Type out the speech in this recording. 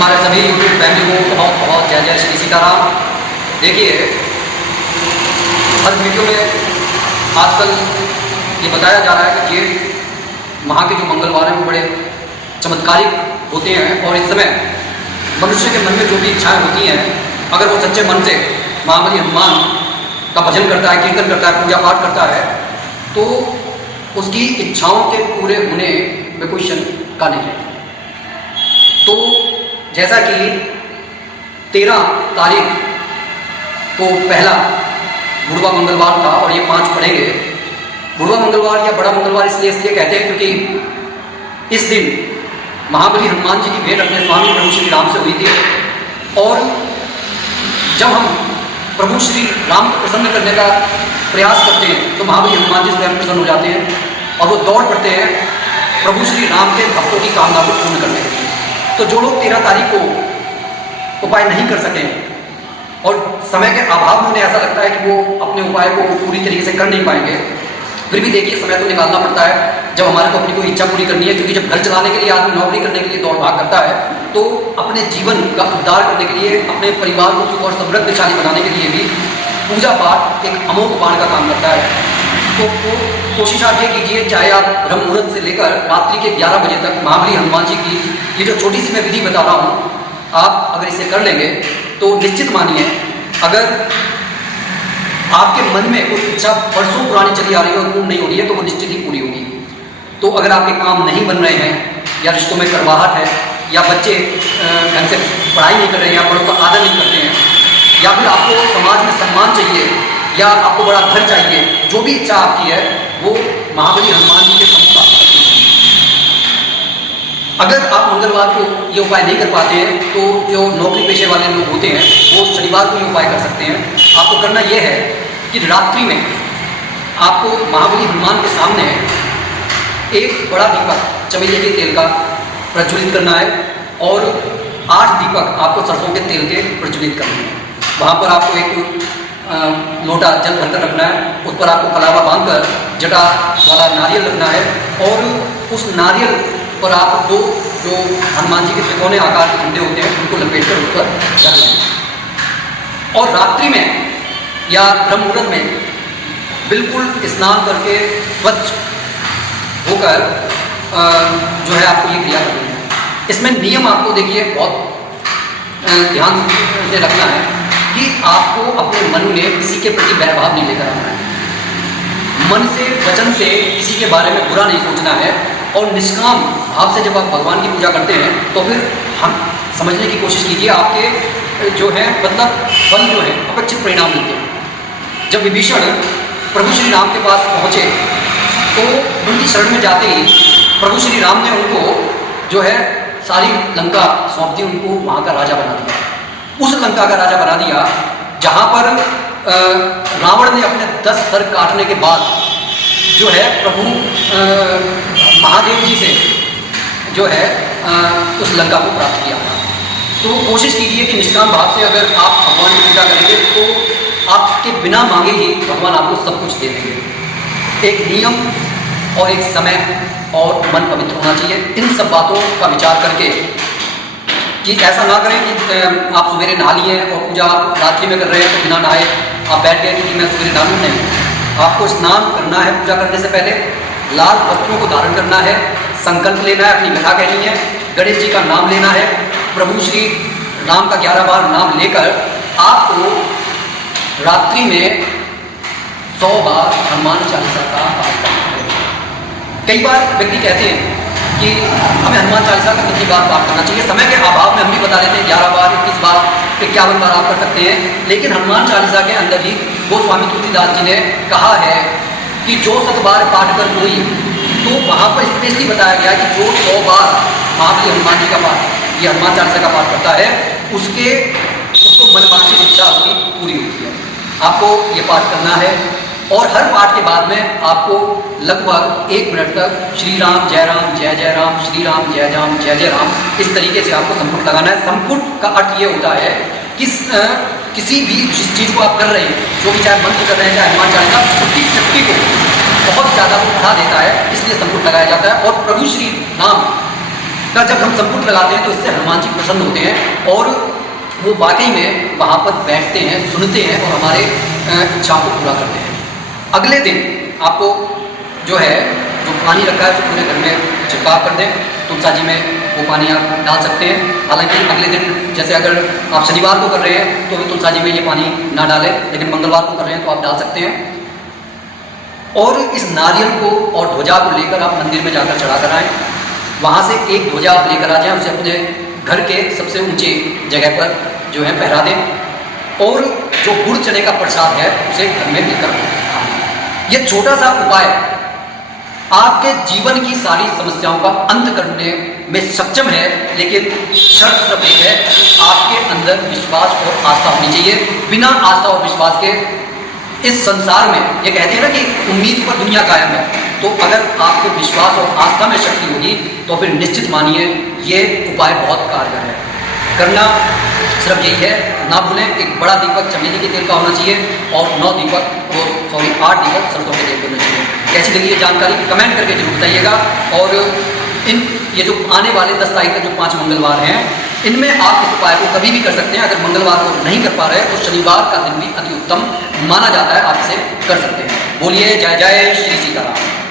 हमारे सभी YouTube family को बहुत बहुत जय जय श्री सीताराम। देखिए, हर वीडियो में आजकल ये बताया जा रहा है कि ये वहाँ के जो मंगलवार हैं वो बड़े चमत्कारिक होते हैं, और इस समय मनुष्य के मन में जो भी इच्छाएं होती हैं, अगर वो सच्चे मन से महाबली हनुमान का भजन करता है, कीर्तन करता है, पूजा पाठ करता है, तो उसकी इच्छाओं के पूरे होने में कोई शंका नहीं है। तो जैसा कि 13 तारीख को पहला बुढ़वा मंगलवार था और ये 5 पड़ेंगे। बुढ़वा मंगलवार या बड़ा मंगलवार इसलिए कहते हैं क्योंकि इस दिन महाबली हनुमान जी की भेंट अपने स्वामी प्रभु श्री राम से हुई थी, और जब हम प्रभु श्री राम को प्रसन्न करने का प्रयास करते हैं तो महाबली हनुमान जी स्वयं प्रसन्न हो जाते हैं और वो दौड़ पड़ते हैं प्रभु श्री राम के भक्तों की कामना को पूर्ण करने के लिए। तो जो लोग 13 तारीख को उपाय नहीं कर सके और समय के अभाव में उन्हें ऐसा लगता है कि वो अपने उपाय को पूरी तरीके से कर नहीं पाएंगे, फिर भी देखिए समय तो निकालना पड़ता है जब हमारे को अपनी कोई इच्छा पूरी करनी है। क्योंकि जब घर चलाने के लिए आदमी नौकरी करने के लिए दौड़ भाग करता है, तो अपने जीवन का उद्धार करने के लिए, अपने परिवार को सुख और समृद्धशाली बनाने के लिए भी पूजा पाठ एक अमोघ बाण का काम करता है। तो कोशिश आप ये कीजिए, चाहे आप ब्रह्म मुहूर्त से लेकर रात्रि के 11 बजे तक महाबली हनुमान जी की ये जो छोटी सी मैं विधि बता रहा हूँ, आप अगर इसे कर लेंगे तो निश्चित मानिए, अगर आपके मन में कोई इच्छा वर्षों पुरानी चली आ रही है और पूर्ण नहीं हो रही है, तो वो निश्चित ही पूरी होगी। तो अगर आपके काम नहीं बन रहे हैं, या रिश्तों में कड़वाहट है, या बच्चे ढंग से पढ़ाई नहीं कर रहे हैं, या बड़ों का आदर नहीं करते हैं, या फिर आपको समाज में सम्मान चाहिए, या आपको बड़ा घर चाहिए, जो भी इच्छा आपकी है वो महाबली हनुमान जी के सम्मुख आप सकते हैं। अगर आप मंगलवार को ये उपाय नहीं कर पाते हैं, तो जो नौकरी पेशे वाले लोग होते हैं वो शनिवार को ये उपाय कर सकते हैं। आपको करना यह है कि रात्रि में आपको महाबली हनुमान के सामने एक बड़ा दीपक चमेली के तेल का प्रज्वलित करना है, और 8 दीपक आपको सरसों के तेल के प्रज्वलित करने हैं। वहाँ पर आपको एक लोटा जल भरकर रखना है, उस पर आपको कलावा बांधकर जटा वाला नारियल रखना है, और उस नारियल पर आप 2 जो हनुमान जी के त्रिकोणे आकार के झंडे होते हैं उनको लपेटकर उस पर रख लें। और रात्रि में या ब्रह्म मुहूर्त में बिल्कुल स्नान करके स्वच्छ होकर जो है आपको ये क्रिया करनी है। इसमें नियम आपको देखिए बहुत ध्यान से रखना है कि आपको अपने मन में किसी के प्रति वैरभाव नहीं लेकर आना है। मन से, वचन से किसी के बारे में बुरा नहीं सोचना है, और निष्काम भाव से जब आप भगवान की पूजा करते हैं तो फिर हम समझने की कोशिश कीजिए, आपके जो है मतलब फल जो है अपेक्षित परिणाम मिलते हैं। जब विभीषण प्रभु श्री राम के पास पहुँचे तो उनकी शरण में जाते ही प्रभु श्री राम ने उनको जो है सारी लंका सौंप दी, उनको वहाँ का राजा बना दिया। उस लंका का राजा बना दिया जहाँ पर रावण ने अपने 10 सर काटने के बाद जो है प्रभु महादेव जी से जो है उस लंका को प्राप्त किया। तो कोशिश कीजिए कि निष्काम भाव से अगर आप भगवान की पूजा करेंगे तो आपके बिना मांगे ही भगवान आपको सब कुछ दे देंगे। एक नियम और एक समय और मन पवित्र होना चाहिए। इन सब बातों का विचार करके कि ऐसा ना करें कि आप सवेरे नहा लिए और पूजा रात्रि में कर रहे हैं तो बिना नहाए आप बैठ गए कि मैं सवेरे नहा लूँ। नहीं, आपको स्नान करना है पूजा करने से पहले, लाल वस्त्रों को धारण करना है, संकल्प लेना है, अपनी कथा कहनी है, गणेश जी का नाम लेना है, प्रभु श्री राम का 11 बार नाम लेकर आपको रात्रि में 100 बार हनुमान चालीसा का पाठ करना है। कई बार व्यक्ति कहते हैं कि हमें हनुमान चालीसा का कितनी बार पाठ करना चाहिए। समय के अभाव में हम भी बता देते हैं 11 बार, 21 बार, 51 बार आप कर सकते हैं। लेकिन हनुमान चालीसा के अंदर ही गोस्वामी तुलसीदास जी ने कहा है कि जो 100 बार पाठ कर कोई, तो वहाँ पर स्पेशली बताया गया कि जो 100 बार महाबली हनुमान जी का पाठ, ये हनुमान चालीसा का पाठ करता है, उसको मनवांछित इच्छा अपनी पूरी होती है। आपको ये पाठ करना है, और हर पाठ के बाद में आपको लगभग 1 मिनट तक श्री राम जय राम जय जय राम, श्री राम जय राम जय जय राम, इस तरीके से आपको संपुट लगाना है। संपुट का अर्थ ये होता है कि किसी भी जिस चीज़ को आप कर रहे हैं, जो भी चाहे मंत्र कर रहे हैं, चाहे हनुमान चालीसा, उसकी शक्ति को बहुत ज़्यादा बढ़ा देता है, इसलिए संपुट लगाया जाता है। और प्रभु श्री राम का जब हम संपुट लगाते हैं तो इससे हनुमान जी प्रसन्न होते हैं और वो वाकई में वहाँ पर बैठते हैं, सुनते हैं और हमारे इच्छाओं को पूरा करते हैं। अगले दिन आपको जो है जो पानी रखा है उसको पूरे घर में छिड़काव कर दें। तुलसा जी में वो पानी आप डाल सकते हैं। हालांकि अगले दिन जैसे अगर आप शनिवार को कर रहे हैं तो तुलसा जी में ये पानी ना डालें, लेकिन मंगलवार को कर रहे हैं तो आप डाल सकते हैं। और इस नारियल को और ध्वजा को लेकर आप मंदिर में जाकर चढ़ा कर आएँ। वहाँ से एक ध्वजा आप लेकर आ जाएँ, उसे अपने घर के सबसे ऊंचे जगह पर जो है फहरा दें और जो गुड़ चने का प्रसाद है उसे घर में लेकर खाएं। ये छोटा सा उपाय आपके जीवन की सारी समस्याओं का अंत करने में सक्षम है, लेकिन शर्त सिर्फ एक है, आपके अंदर विश्वास और आस्था होनी चाहिए। बिना आस्था और विश्वास के इस संसार में, ये कहते हैं ना कि उम्मीद पर दुनिया कायम है, तो अगर आपके विश्वास और आस्था में शक्ति होगी तो फिर निश्चित मानिए ये उपाय बहुत कारगर है। करना सिर्फ यही है, ना भूलें एक बड़ा दीपक चमेली के तेल का होना चाहिए और 8 दीपक सरसों के तेल के होना चाहिए। कैसी लगी ये जानकारी कमेंट करके जरूर बताइएगा। और ये जो आने वाले 10 तारीख तक जो 5 मंगलवार हैं, इनमें आप इस उपाय को कभी भी कर सकते हैं। अगर मंगलवार को नहीं कर पा रहे तो शनिवार का दिन भी अति उत्तम माना जाता है, आप इसे कर सकते हैं। बोलिए जय जय श्री सीताराम।